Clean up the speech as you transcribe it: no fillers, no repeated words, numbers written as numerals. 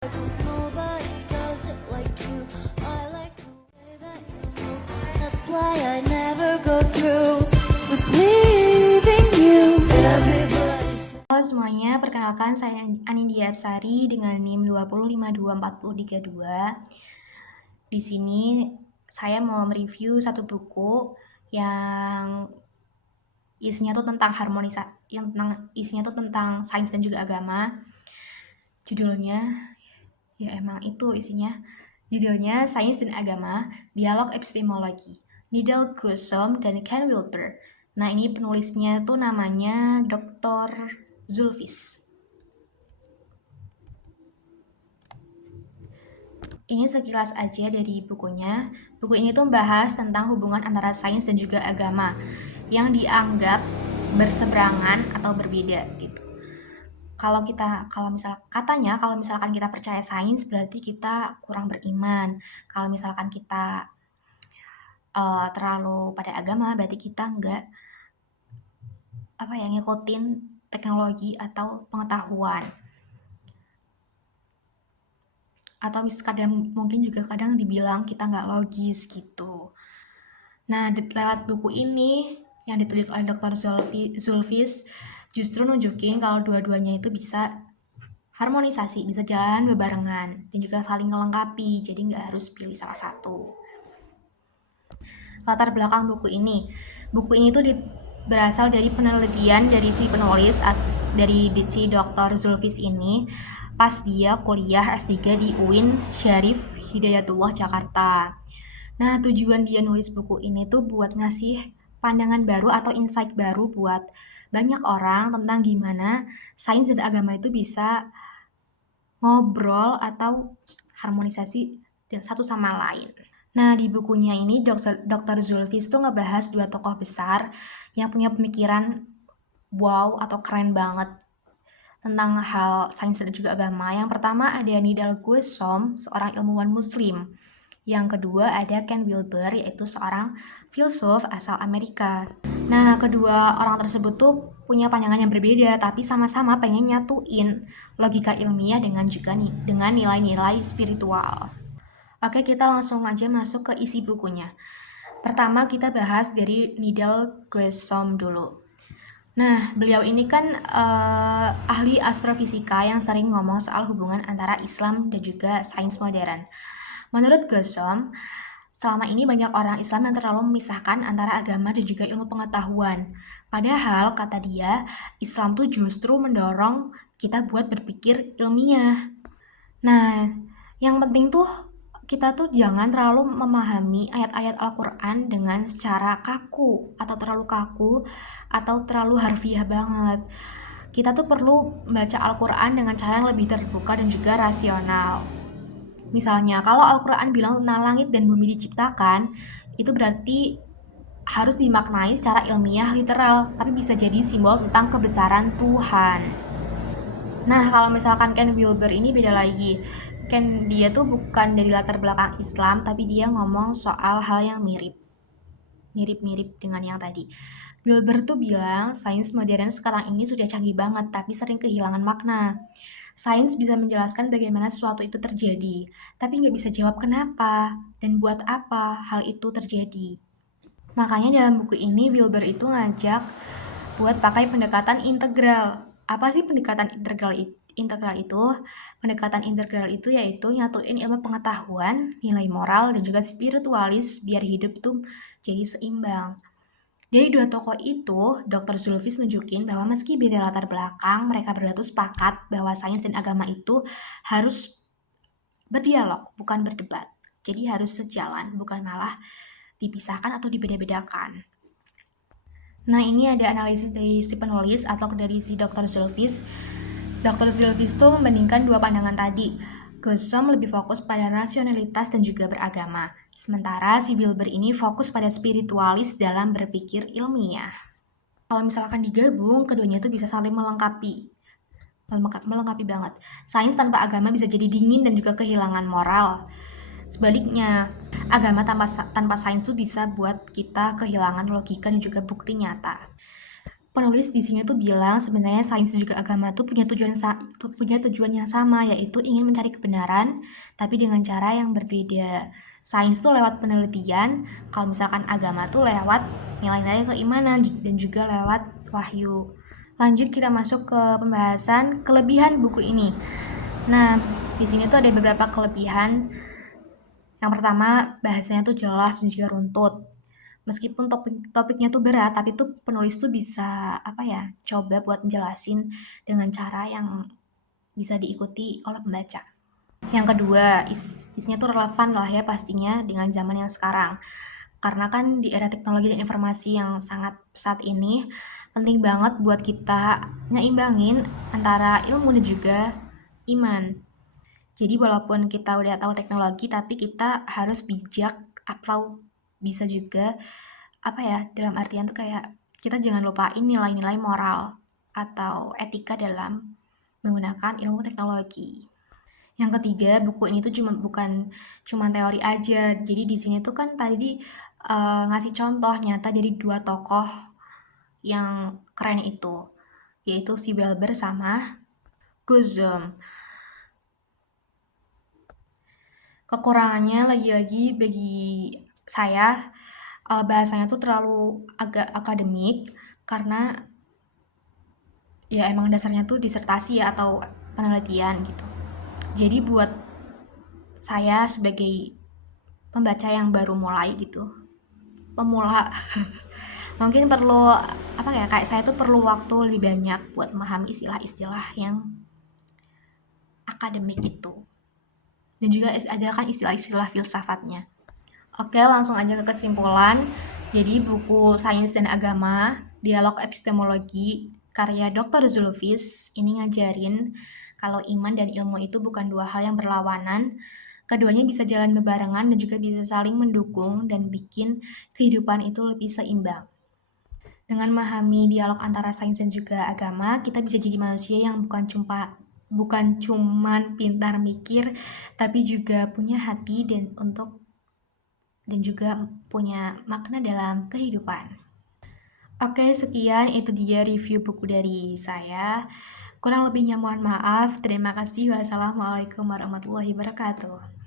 'Cause nobody does it like you. I like the way that you move. That's why I never go through with leaving you. Everybody says Halo semuanya, perkenalkan saya Anindya Absari dengan NIM 2052432. Di sini saya mau mereview satu buku yang isinya tuh tentang isinya tuh tentang sains dan juga agama. Judulnya ya emang itu isinya. Judulnya Sains dan Agama, Dialog Epistemologi, Nidal Guessoum dan Ken Wilber. Nah, ini penulisnya tuh namanya Dr. Zulfis. Ini sekilas aja dari bukunya. Buku ini tuh membahas tentang hubungan antara sains dan juga agama yang dianggap berseberangan atau berbeda gitu. Kalau misalkan kita percaya sains berarti kita kurang beriman. Kalau misalkan kita terlalu pada agama berarti kita nggak ngikutin teknologi atau pengetahuan. Atau mungkin juga kadang dibilang kita nggak logis gitu. Nah, lewat buku ini yang ditulis oleh Dr. Zulfis justru nunjukin kalau dua-duanya itu bisa harmonisasi, bisa jalan bebarengan dan juga saling melengkapi, jadi nggak harus pilih salah satu. Latar belakang buku ini tuh berasal dari penelitian dari si penulis, dari si Dr. Zulfis ini pas dia kuliah S3 di UIN Syarif Hidayatullah Jakarta. Nah, tujuan dia nulis buku ini tuh buat ngasih pandangan baru atau insight baru buat banyak orang tentang gimana sains dan agama itu bisa ngobrol atau harmonisasi satu sama lain. Nah, di bukunya ini Dr. Zulfis tuh ngebahas dua tokoh besar yang punya pemikiran wow atau keren banget tentang hal sains dan juga agama. Yang pertama ada Nidal Guessoum, seorang ilmuwan muslim. Yang kedua ada Ken Wilber, yaitu seorang filsuf asal Amerika. Nah, kedua orang tersebut tuh punya pandangan yang berbeda, tapi sama-sama pengen nyatuin logika ilmiah dengan nilai-nilai spiritual. Oke, kita langsung aja masuk ke isi bukunya. Pertama kita bahas dari Nidal Guessoum dulu. Nah, beliau ini kan ahli astrofisika yang sering ngomong soal hubungan antara Islam dan juga sains modern. Menurut Guessoum, selama ini banyak orang Islam yang terlalu memisahkan antara agama dan juga ilmu pengetahuan. Padahal, kata dia, Islam tuh justru mendorong kita buat berpikir ilmiah. Nah, yang penting tuh kita tuh jangan terlalu memahami ayat-ayat Al-Quran dengan secara kaku atau terlalu harfiah banget. Kita tuh perlu baca Al-Quran dengan cara yang lebih terbuka dan juga rasional. Misalnya, kalau Al-Quran bilang tentang langit dan bumi diciptakan, itu berarti harus dimaknai secara ilmiah literal, tapi bisa jadi simbol tentang kebesaran Tuhan. Nah, kalau misalkan Ken Wilber ini beda lagi. Dia tuh bukan dari latar belakang Islam, tapi dia ngomong soal hal yang mirip-mirip dengan yang tadi. Wilber tuh bilang sains modern sekarang ini sudah canggih banget, tapi sering kehilangan makna. Sains bisa menjelaskan bagaimana sesuatu itu terjadi, tapi nggak bisa jawab kenapa dan buat apa hal itu terjadi. Makanya dalam buku ini Wilber itu ngajak buat pakai pendekatan integral. Apa sih pendekatan integral itu? Pendekatan integral itu yaitu nyatuin ilmu pengetahuan, nilai moral, dan juga spiritualis biar hidup tuh jadi seimbang. Dari dua tokoh itu, Dr. Zulfis nunjukin bahwa meski beda latar belakang, mereka berdua tuh sepakat bahwa sains dan agama itu harus berdialog, bukan berdebat. Jadi harus sejalan, bukan malah dipisahkan atau dibeda-bedakan. Nah, ini ada analisis dari si penulis atau dari si Dr. Zulfis. Dr. Zulfis tuh membandingkan dua pandangan tadi. Guessoum lebih fokus pada rasionalitas dan juga beragama. Sementara si Wilber ini fokus pada spiritualis dalam berpikir ilmiah. Kalau misalkan digabung, keduanya itu bisa saling melengkapi. Melengkapi banget. Sains tanpa agama bisa jadi dingin dan juga kehilangan moral. Sebaliknya, agama tanpa sains itu bisa buat kita kehilangan logika dan juga bukti nyata. penulis di sini tuh bilang sebenarnya sains dan juga agama tuh punya tujuan yang sama, yaitu ingin mencari kebenaran tapi dengan cara yang berbeda. Sains tuh lewat penelitian, kalau misalkan agama tuh lewat nilai-nilai keimanan dan juga lewat wahyu. Lanjut kita masuk ke pembahasan kelebihan buku ini. Nah, di sini tuh ada beberapa kelebihan. Yang pertama, bahasanya tuh jelas dan juga runtut. Meskipun topiknya tuh berat, tapi tuh penulis tuh bisa coba buat menjelasin dengan cara yang bisa diikuti oleh pembaca. Yang kedua, isinya tuh relevan lah ya pastinya dengan zaman yang sekarang. Karena kan di era teknologi dan informasi yang sangat pesat ini, penting banget buat kita nyeimbangin antara ilmu dan juga iman. Jadi walaupun kita udah tahu teknologi, tapi kita harus bijak atau bisa juga dalam artian tuh kayak kita jangan lupain nilai-nilai moral atau etika dalam menggunakan ilmu teknologi. Yang ketiga, buku ini tuh bukan cuma teori aja. Jadi di sini tuh kan tadi ngasih contoh nyata dari dua tokoh yang keren itu, yaitu si Belber sama Guzom. Kekurangannya lagi-lagi bagi saya bahasanya tuh terlalu agak akademik karena ya emang dasarnya tuh disertasi ya atau penelitian gitu. Jadi buat saya sebagai pembaca yang baru mulai gitu, pemula mungkin perlu kayak saya tuh perlu waktu lebih banyak buat memahami istilah-istilah yang akademik itu. Dan juga ada kan istilah-istilah filsafatnya. Oke, langsung aja ke kesimpulan. Jadi buku Sains dan Agama, Dialog Epistemologi, karya Dr. Zulfis, ini ngajarin kalau iman dan ilmu itu bukan dua hal yang berlawanan. Keduanya bisa jalan bebarengan dan juga bisa saling mendukung dan bikin kehidupan itu lebih seimbang. Dengan memahami dialog antara sains dan juga agama, kita bisa jadi manusia yang bukan cuman pintar mikir, tapi juga punya hati dan juga punya makna dalam kehidupan. Oke, sekian itu dia review buku dari saya. Kurang lebihnya mohon maaf. Terima kasih. Wassalamualaikum warahmatullahi wabarakatuh.